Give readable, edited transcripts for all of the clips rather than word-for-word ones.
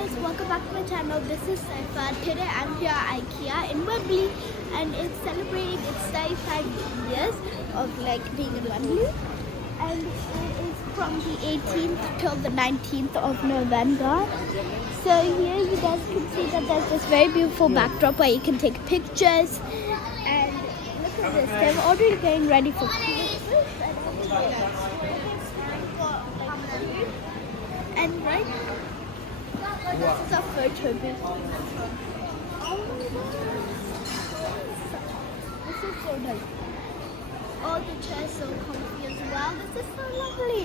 guys, welcome back to my channel. This is Saifa. Today I'm here at Ikea in Wembley and it's celebrating its 35 years of being in Wembley, and it is from the 18th till the 19th of November. So here you guys can see that there's this very beautiful backdrop where you can take pictures, and look at this, they're already getting ready for Christmas and right this is a photo booth. Oh my god! This is so nice. All the chairs so comfy as well. This is so lovely.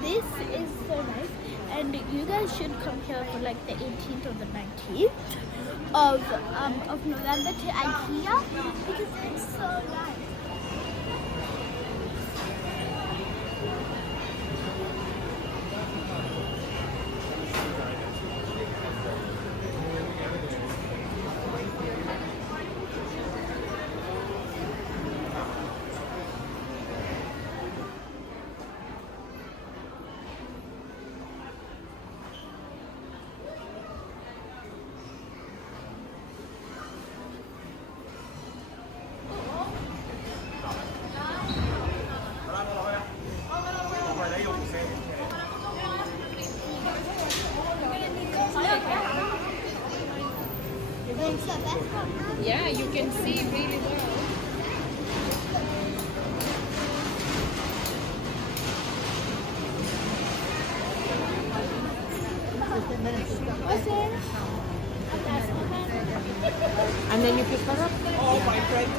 This is so nice. And you guys should come here for the 18th or the 19th of November to Ikea because it's so nice. Yeah, you can see really well. And then you pick her up. Oh, my friend.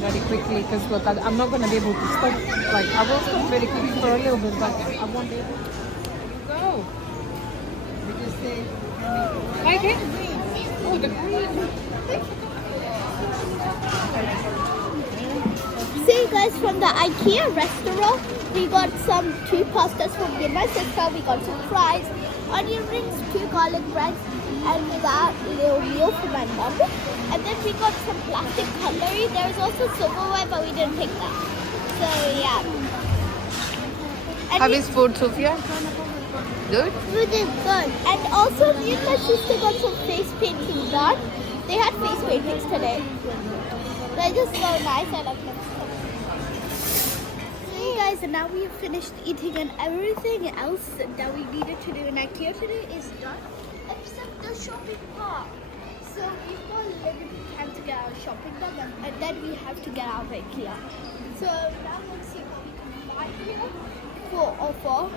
Very quickly, because look, I'm not going to be able to stop. I will stop very quickly for a little bit, but I won't be able to. There you go. Like it? Oh, the green. See you guys, from the Ikea restaurant, we got some 2 pastas for me and my sister. We got some fries, onion rings, 2 garlic breads, and that little meal for my mom. And then we got some plastic cutlery. There was also silverware, but we didn't pick that. So yeah. And How is food, Sophia? Good? Food is good. And also, me and my sister got some face painting done. They had face paintings today. They're just so nice. I like them. Hey guys, and now we have finished eating, and everything else that we needed to do in Ikea today is done, except the shopping part. So we've got limited time to get our shopping done, and then we have to get out of Ikea. So now let's see what we can buy here for offer.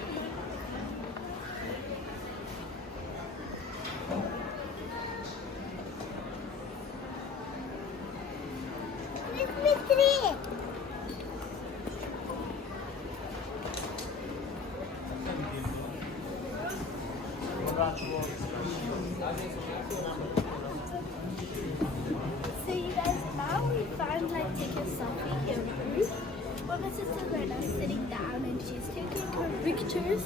So you guys, now we found take a selfie here booth. Well, my sister right now is sitting down and she's taking her pictures.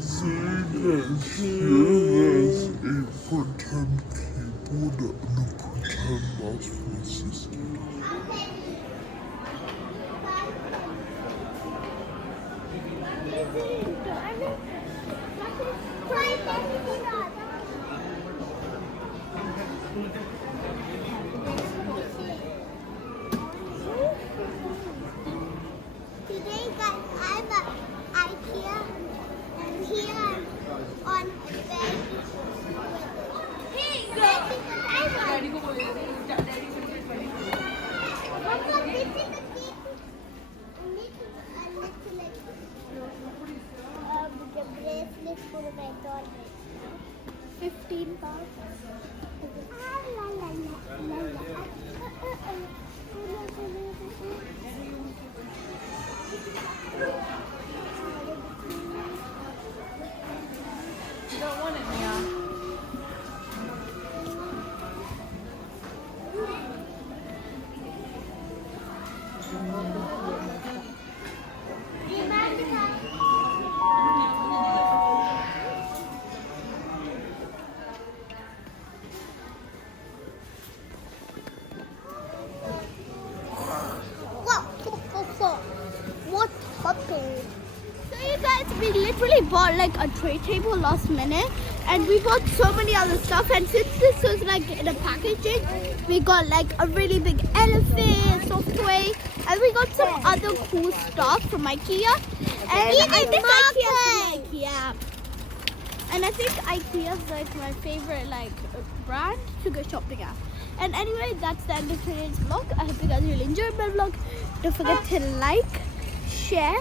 So here's a pretend keyboard and a pretend mouse for my sister. Today guys, I'm at Ikea and here I'm on a bed with the bracelet for my daughter. So you guys, we literally bought like a tray table last minute, and we bought so many other stuff. And since this was like in a packaging, we got like a really big elephant, soft toy, and we got some other cool stuff from Ikea. And I think Ikea. And I think Ikea is like my favorite like brand to go shopping at. And anyway, that's the end of today's vlog. I hope you guys really enjoyed my vlog. Don't forget to like, share,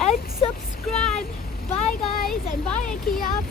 and subscribe. Bye guys, and bye Ikea.